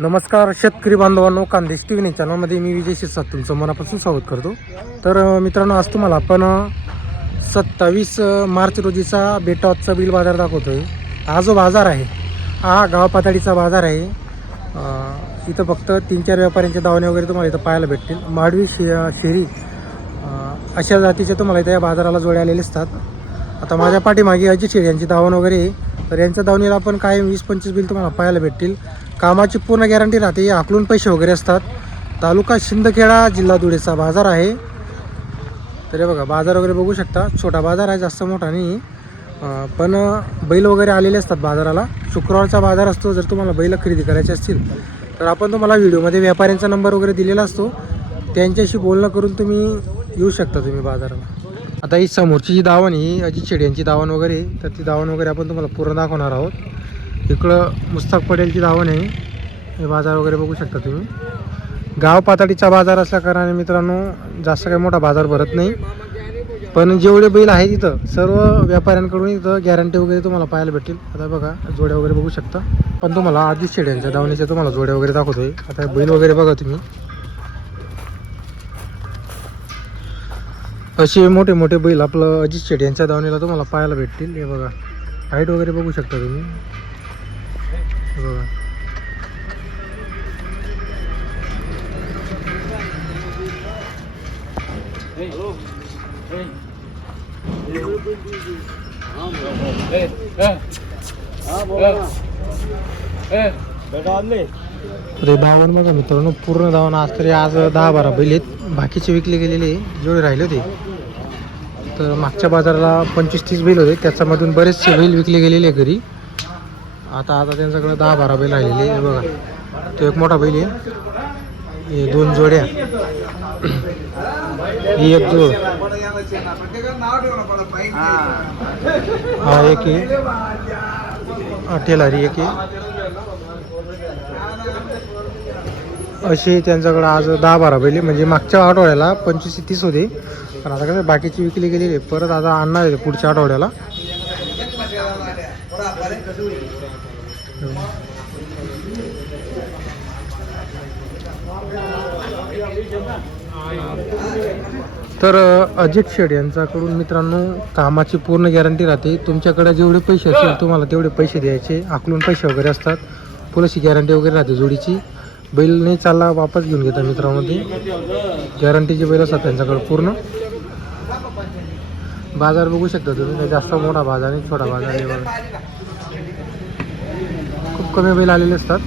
नमस्कार शेतकरी बांधवांनो, कांदेश टी व्ही चॅनलमध्ये मी विजय शिरसाट तुमचं मनापासून स्वागत करतो. तर मित्रांनो, आज तुम्हाला आपण 27 मार्च रोजीचा बेटावचा बिल बाजार दाखवतो आहे. हा जो बाजार आहे हा गाव पातळीचा बाजार आहे. इथं फक्त 3-4 व्यापाऱ्यांचे दावणे वगैरे तुम्हाला इथं पाहायला भेटतील. माडवी शेरी अशा जातीचे तुम्हाला इथं या बाजाराला जोडे आलेले असतात. आता माझ्या पाठीमागे अजित शेड यांची दावण वगैरे आहे. तर यांच्या दावणीला आपण काय 20-25 बिल तुम्हाला पाहायला भेटतील. कामाची पूर्ण गॅरंटी राहते. आकलून पैसे वगैरे असतात. तालुका शिंदखेडा, जिल्हा धुळेचा बाजार आहे. तर हे बघा, बाजार वगैरे बघू शकता. छोटा बाजार आहे, जास्त मोठा नाही. पण बैल वगैरे आलेले असतात बाजाराला. शुक्रवारचा बाजार असतो. जर तुम्हाला बैल खरेदी करायचे असतील तर आपण तुम्हाला व्हिडिओमध्ये व्यापाऱ्यांचा नंबर वगैरे दिलेला असतो. त्यांच्याशी बोलणं करून तुम्ही येऊ शकता तुम्ही बाजाराला. आता ही समोरची जी दावण ही अजित शेड यांची दावण वगैरे, तर ती दावण वगैरे आपण तुम्हाला पूर्ण दाखवणार आहोत. इकडं मुस्ताक पटेलची दावण आहे. हे बाजार वगैरे बघू शकता तुम्ही. गाव पातळीचा बाजार असल्या कारणाने मित्रांनो जास्त काही मोठा बाजार भरत नाही. पण जेवढे बैल आहेत इथं सर्व व्यापाऱ्यांकडून इथं गॅरंटी वगैरे तुम्हाला पाहायला भेटेल. आता बघा, जोड्या वगैरे बघू शकता. पण तुम्हाला अजित शेड यांच्या दावणीच्या तुम्हाला जोड्या वगैरे दाखवतोय. आता बैल वगैरे बघा तुम्ही. असे मोठे मोठे बैल आपलं अजित शेड यांच्या दावणीला तुम्हाला पाहायला भेटतील. हे बघा, हाईट वगैरे बघू शकता तुम्ही. बघा, ते दावण बघा मित्रांनो, पूर्ण दावण आज तरी आज 10-12 बैल आहेत. बाकीचे विकले गेलेले जेवढे राहिले होते. तर मागच्या बाजाराला 25-30 बैल होते, त्याच्यामधून बरेचसे बैल विकले गेलेले घरी. आता त्यांच्याकडे 10-12 बैल राहिलेले. हे बघा, तो एक मोठा बैल आहे. हे 2 जोड्या, ही एक जोड, हा एक आहे, टेलारी एक आहे. असे त्यांच्याकडे आज 10-12 बैल, म्हणजे मागच्या आठवड्याला 25-30 होते. पण आता कसं बाकीची विकली गेलेली, परत आता आणणार आहे पुढच्या आठवड्याला. तर अजित शेड यांच्याकडून मित्रांनो कामाची पूर्ण गॅरंटी राहते. तुमच्याकडे जेवढे पैसे असतील तुम्हाला तेवढे पैसे द्यायचे. आकलून पैसे वगैरे असतात. पुरेशी गॅरंटी वगैरे राहते जोडीची. बैल नाही चालला वापस घेऊन घेतात मित्रांनो. ते गॅरंटीचे बैल असतात त्यांच्याकडे पूर्ण. बाजार बघू शकता तुम्ही. जास्त मोठा बाजार नाही, छोटा बाजार आहे. खूप कमी बैल आलेले असतात.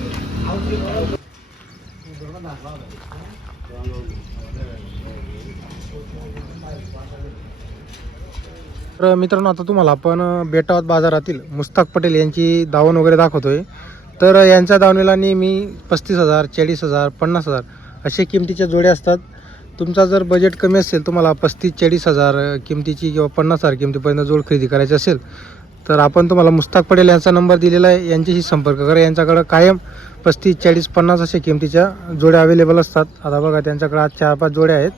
तर मित्रांनो, आता तुम्हाला आपण बेटावत बाजारातील मुस्ताक पटेल यांची दावण वगैरे दाखवतोय. तर यांच्या दावणीला नेहमी 35,000, 40,000, 50,000 असे किमतीच्या जोड्या असतात. तुमचा जर बजेट कमी असेल, तुम्हाला 35-40,000 किमतीची किंवा 50,000 किमतीपर्यंत जोड खरेदी करायची असेल तर आपण तुम्हाला मुस्ताक पटेल यांचा नंबर दिलेला आहे. यांच्याशी संपर्क करा. यांच्याकडं कायम 35, 40, 50 अशा किमतीच्या जोड्या अवेलेबल असतात. आता बघा, त्यांच्याकडे आज 4-5 जोड्या आहेत.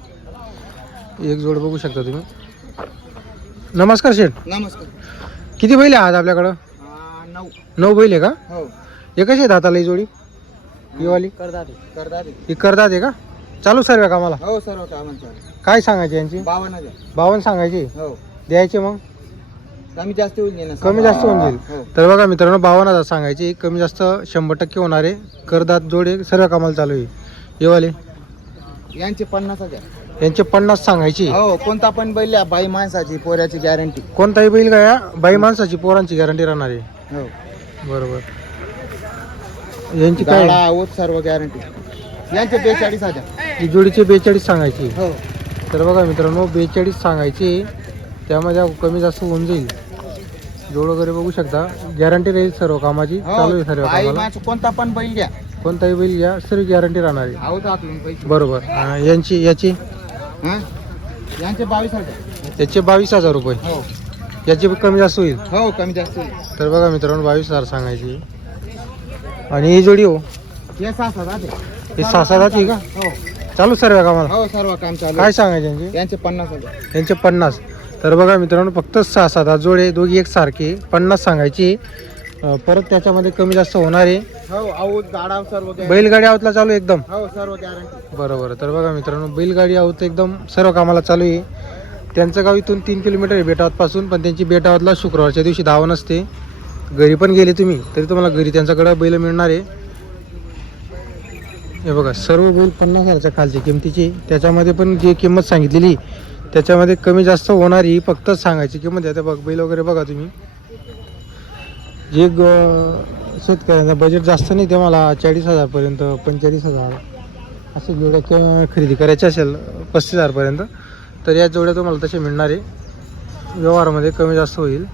एक जोड बघू शकता तुम्ही. नमस्कार शेठ. नमस्कार. किती बैल आहे आज आपल्याकडं? 9 बैल आहे का? हो. हे कशी आहे दाताला ही जोडी? ही वाली करदाते. ही करदात आहे का? चालू सर्व कामाला? हो, सर्व कामांचा. काय सांगायची यांची? 52,000. 52 सांगायची. हो. द्यायचे मग कमी जास्त होईल ना. कमी जास्त होऊन जाईल. हो. तर बघा मित्रांनो, 52,000 सांगायची. कमी जास्त 100% होणार आहे. करदात जोडे सर्व कामाला चालू आहे. हे वाले यांचे 50,000. यांचे 50 सांगायची. हो. कोणता पण बैल आहे, बाई माणसाची पोऱ्याची गॅरंटी. कोणताही बैल काय बाई माणसाची पोरांची गॅरंटी राहणार आहे. हो. बरोबर. यांची काय? गाडा ओत सर्व गॅरंटी. यांचे 42,000. ही जोडीचे 42 सांगायची. हो. तर बघा मित्रांनो, 42 सांगायची. त्यामध्ये कमी जास्त होऊन जाईल. जोड वगैरे बघू शकता. गॅरंटी राहील सर्व कामाची. चालू आहे सर्व बाई कामाला. माणसं कोणता पण बैल घ्या, कोणताही बैल घ्या, सर्व गॅरंटी राहणार आहे. आहोत आकलून पैसे. बरोबर. याची हां. यांचे 22,000. याचे 22,000 रुपये. हो. याची कमी जास्त होईल. हो, कमी जास्त होईल. तर बघा मित्रांनो, 22,000 सांगायची. आणि ही जोडी हो, हे 6,000. हे 6-7 आहे का? हो. चालू सर्व कामाला? हो, सर्व काम चालू. काय सांगायचे यांचे? यांचे 50,000. यांचे 50. तर बघा मित्रांनो, फक्त 6-7 जोडे, दोघी एक सारखे, 50 सांगायची. परत त्याच्यामध्ये कमी जास्त होणार आहे. हो आऊत गाडा सर्व guarantee. बैलगाडी आवतला चालू आहे एकदम. हो सर्व गॅरंटी. बरोबर. तर बघा मित्रांनो, बैलगाडी आवत एकदम सर्व कामाला चालू आहे. त्यांचं गाव इथून 3 किलोमीटर आहे बेटावतपासून, पण त्यांची बेटावतला शुक्रवारच्या दिवशी धावा नसते. घरी पण गेले तुम्ही तरी तुम्हाला घरी त्यांच्याकडे बैल मिळणार आहे. हे बघा सर्व बैल 50,000च्या खालची किमतीची. त्याच्यामध्ये पण जी किंमत सांगितलेली त्याच्यामध्ये कमी जास्त होणार ही फक्त सांगायची किंमत आहे. बघ बैल वगैरे बघा तुम्ही. जे शेतकऱ्यांचा बजेट जास्त नाही ते मला 40,000पर्यंत 45,000 असे जोड्या खरेदी करायची असेल 35,000पर्यंत तर या जोड्या तुम्हाला तसे मिळणार आहे. व्यवहारामध्ये कमी जास्त होईल.